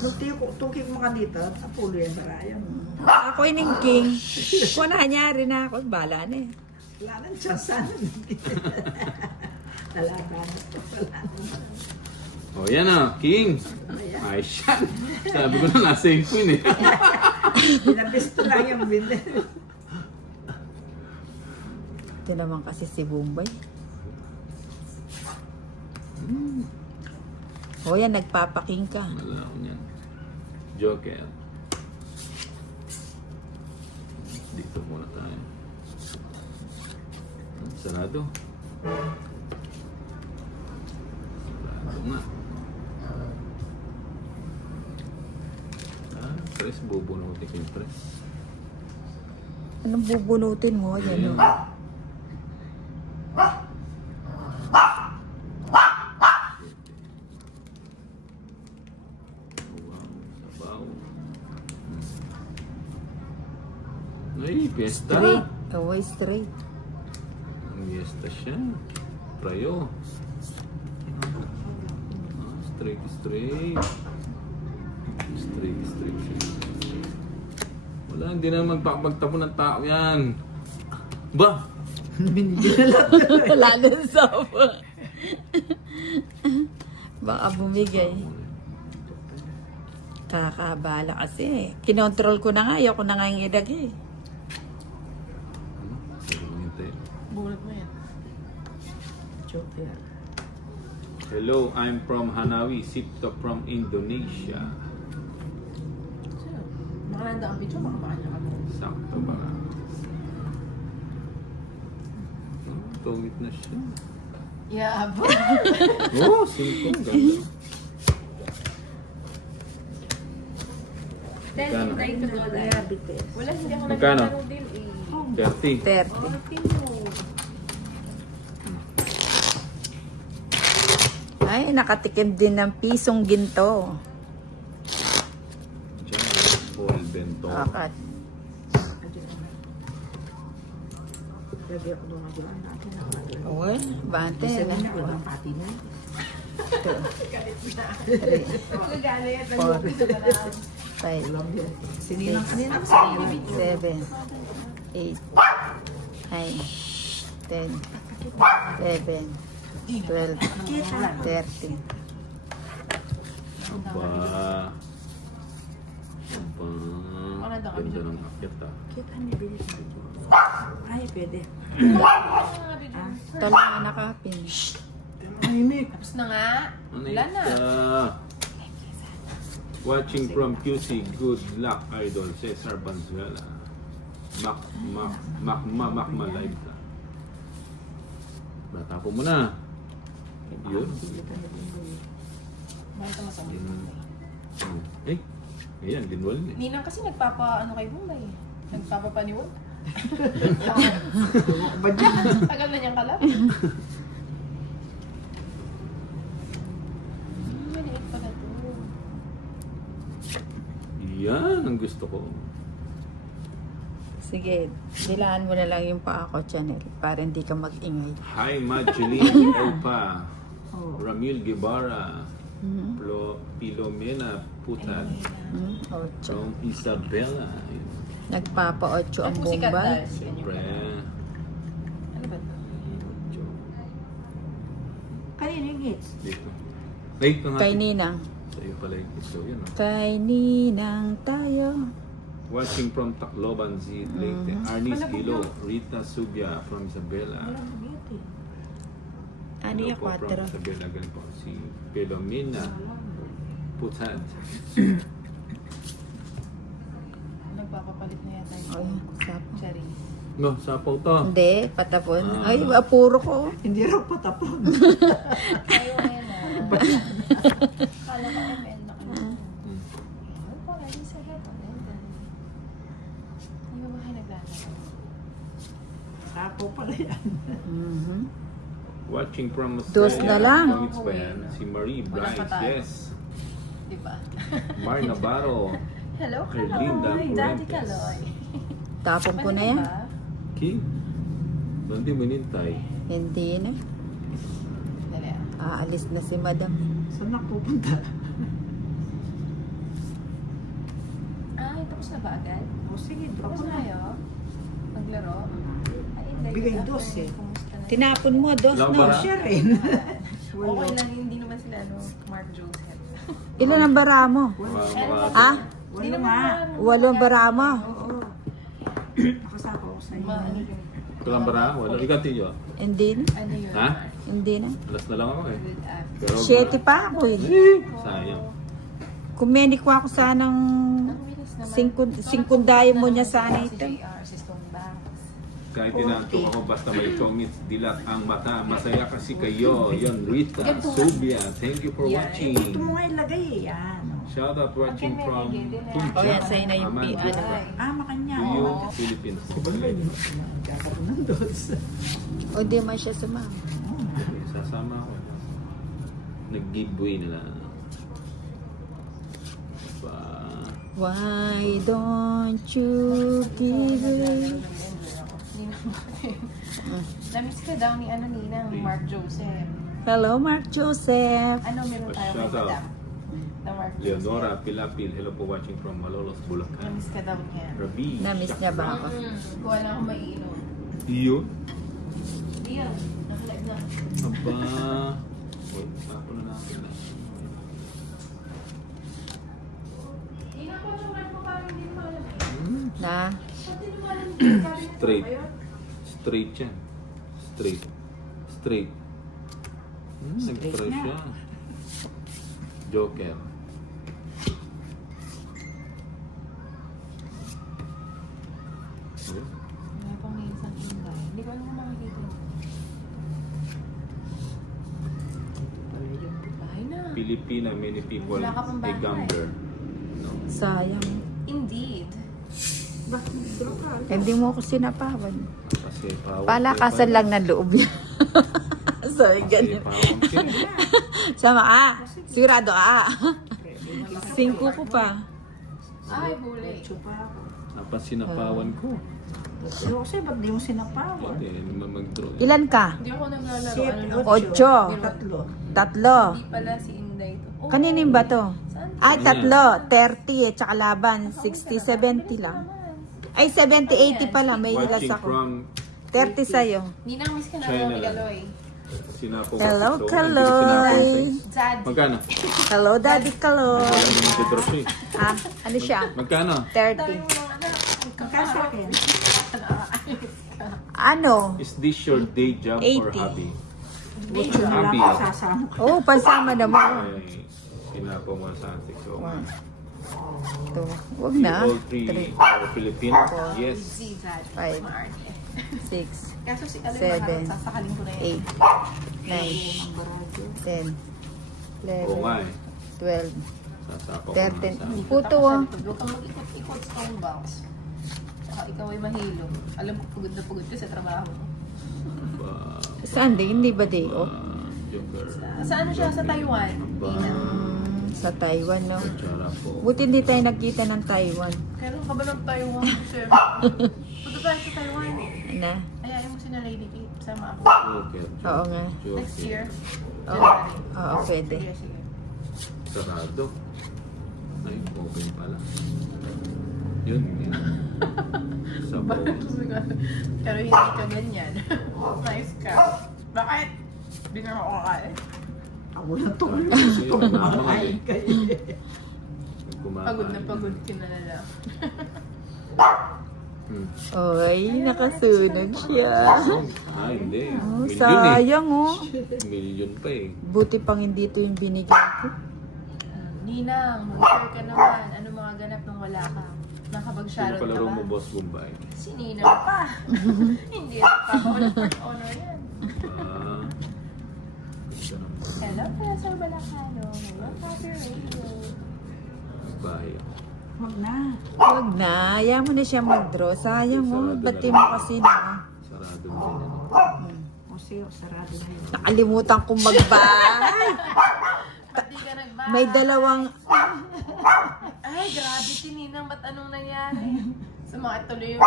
Tukik mo ka dito, apulo yan sa rayon. Ako yung king. Kung nanyari na ako, bala na eh. Wala nang tsansan. Talaga. Oh, yan ah, king. Ay, siyan. Sabi ko na nasa yung queen eh. Pinabisto lang yung bindi. Ito naman kasi si Bombay. O yan, nagpapaking ka. Wala ko yan. Joker. Dito muna tayo. Sarado. Sarado nga. Tres, bubunutin ko yung tres. Anong bubunutin mo? Yan o. Ay, fiesta. Straight. Away straight. Fiesta siya. Prayo. Straight, straight. Straight, straight. Wala, hindi na magtapon ng tao yan. Ba? Binigyan na lang. Lalo sa baka bumigay. Kakabala kasi. Kinontrol ko na nga. Ayoko na nga yung idag eh. Bulat mo yan. Joker. Hello, I'm from Hanawi, Sipto from Indonesia. Baka nanda ang picture, baka baka niya ka mo. Sakto ba? Tungit na siya. Yeah, ba? Oh, simple. Ganda. Magkano? Wala, hindi ako Magkano? naglalaro din eh. 30. 30. Ay, nakatikim din ng pisong ginto. Diyan, Paul Bento. Akat. Lagi ako doon nga natin. Uy, bante. Isa na ako ng pati na. Gagana yan. 5, Sininang kanina. 7, 8, 9, 10, 11, 12, 13. Aba. Aba. Ganda ng akyat ah. Kita niya bilis na ito. Ay, pwede. Talo na nakapin. Tahimik. Tapos na nga. Wala na. Watching from QC. Good luck, Idol. Cesar Banzuela. Makma live ka. Bata po muna. Yun. Eh, ayan, dinwal niya. Ninang kasi nagpapa-ano kay Bombay. Nagpapapaniwag. Tagal na niyang kalap. Maliit pala to. Yan ang gusto ko. Sige, dilaan mo na lang yung paa ko, Chanel, para hindi ka mag-ingay. Hi, Madeline Elpa. Ramil Guevara. Pilomena Putat. Ocho. From Isabela. Nagpapa-8 ang Bombay. Siyempre. Ano ba ito? Kanino yung hits? Dito. Ay, Kay Ninang. sa'yo pala yung ito. Yun, oh. Kay Ninang tayo. Watching from Tacloban, Leyte. Arnis Gilo. Rita Subia from Isabela. Ano yung Hello po 4? From Isabela. Ganun po. Si Pilomena Putat. Nagpapapalit na yata Ay, yung sapo. cherry. No, sapaw to. Hindi, patapon. Ay, puro ko. Hindi raw patapon. Ayaw ngayon na. Kala ko ML na kayo. Ano pa nga yung sa head? Hindi ba kayo naglalaro? Sapo pala yan. Watching from Dos na lang. Pangits pa yan. Si Marie Walang Bryce. patalo. Yes. Diba? Mar Navarro. Hello, Erlinda Kaloy. Daddy Fuentes. Kaloy. Tapon ko na yan. King. Hindi mo nintay. Hindi na. Dali ah. Aalis na si Madam. Saan na pupunta? Tapos na ba agad? O sige, drop Tapos mo na na. kayo? Maglaro? Ay, hindi. Bigay Ako, dos eh. kumusta na? Tinapon mo, dos, Ilang no? bara? Siya rin. Okay lang, hindi naman sila, Mark Joseph. Ilan ang bara mo? Ha? Hindi Walo naman nga. parang- 8 bara mo? Oo. Nakasako ko sa'yo. Ano yun? Kulang ba na? Wala. Ikaw, Tiyo. Hindi na. Ano yun? Ha? Hindi na. Alas na lang ako eh. Good app. Pero, 7 pa ako eh. sayang. Kumeni ko ako sanang Ang bilis naman. singkundayo mo niya sana Si ito. JR, si Stone Banks. Kahit tinantok ako basta may tongits, dilat ang mata. Masaya kasi kayo. Yon, Rita, Subia. Thank you for watching. Ito mo nga ilagay eh. Yan. Shout out watching from Oh, yan, sa'yo na yung Amanda. ano ba? Ah, makanya. Tuyo, Oo. Philippines. Gagawin ng dos. O di man siya sumama. Sasama ako. Nag-giveaway nila. Pa... Why don't you give it? Namiss ka daw ni Ninang Mark Joseph. Hello, Mark Joseph. Ano meron tayo kay Shout out. Madam? Na Mark Leonora Joseph. Pilapil. Hello po watching from Malolos, Bulacan. Namiss ka daw niya. Rabi. Namiss niya ba ako? Kuha lang ako maiinom. Iyo. Hindi yan. Naka-live na. Aba. Uy, ako na natin na. Na? Straight. Straight yan. Straight. Straight. Nag-try siya. Joker. Oh, Wala pang may isang ingay. Hindi ko alam kung makikita. Bahay na. Pilipina, many people Wala ka pang a bahay. gambler. No. Sayang. Indeed. Bakit drop ka? Hindi mo ako sinapawan. Kasi pawang. Palakasan lang ng loob yan. Sorry, Kasi ganun. pawang siya. Sama ka. Sigurado ka. 5 ko pa. Ay, huli. Chupa ako. Apa sinapawan ko. Pero kasi ba't di mo sinapawan? Hindi, naman mag-draw. Ilan ka? Hindi ako naglalaro. Siya, Ano lang. 8. Tatlo. 3. Hindi pala si Inday to. Oh, Kaninin ba to? saan? Ay, 3. 30 eh. Tsaka laban. 60, 70 lang. Ay, 70, 80 pala. May ilas Watching ako. from 30 sa'yo. Ninang miss ka na China ni lang. Galoy. Sinapo. Hello, Hindi ko Kaloy. sinapo. Dad. Magkano? Hello, Daddy Kaloy. Wala naman mag-draw siya. Ah, ano siya? Magkano? 30. Magkano sa akin? Ano? Is this your day job or 80. hobby? Dito na lang Happy. ako sasama. Oh, pansama naman. Ay, sinapo mo sa atin. So, Ito. Huwag na. all three 3, are Filipino. Yes. Si Dad. 5, Maarte. 6, Kaso si Galoy, 7, sasakalin ko na yun. 8, 9, 10, Oo nga 11, eh. 12, Sasapo ko 13. naman sa Puto ah. Huwag kang mag-ikot-ikot Stone Banks. Saka ikaw ay mahilo. Alam mo, pagod na pagod ka sa trabaho mo. Ba- Sunday, hindi ba day off? Joker. Sa ano siya? Sa Taiwan. Ba- Ninang. Sa Taiwan, no? Tsara po. Buti hindi tayo nagkita ng Taiwan. Kailan ka ba ng Taiwan, sir? Punta tayo sa Taiwan. Na? Ayayin mo si na Lady Kate. Sama ako. Joker. Oo nga. Next year. Oo. January. Oo, pwede. Sige, sige. Sarado. Ay, open pala. Yun. Yun. Sabaw. Pero hindi ka ganyan. Nice ka. Bakit? Hindi ka makakain. Ako na tulog. Kasi yun, mama Kumakain eh. kayo. Kumakain. Pagod na pagod ka na lang. Oy, nakasunod siya. Ah, hindi. Oh, Milyon eh. sayang oh. Milyon pa eh. Buti pang hindi ito yung binigyan ko. Ninang, mag-share ka naman. Ano mga ganap nung wala ka? Sino Nakapag-sharon ka palaro ba? mo, Boss Bombay? Si Ninang pa. Hindi na pa. Walang first honor yan. Ah. Ito naman. Hello, Professor Balacano. Hello, Happy Radio. Bahay. Huwag na. Huwag na. Ayaw mo na siya mag-draw. Sayang oh. Ba't mo kasi na? Sarado mo din. O siya, sarado na yun. Nakalimutan kong magbay. Pati ka nagbahay. May dalawang... Ay, grabe si Ninang. Ba't anong nangyari? Sumakit tuloy yung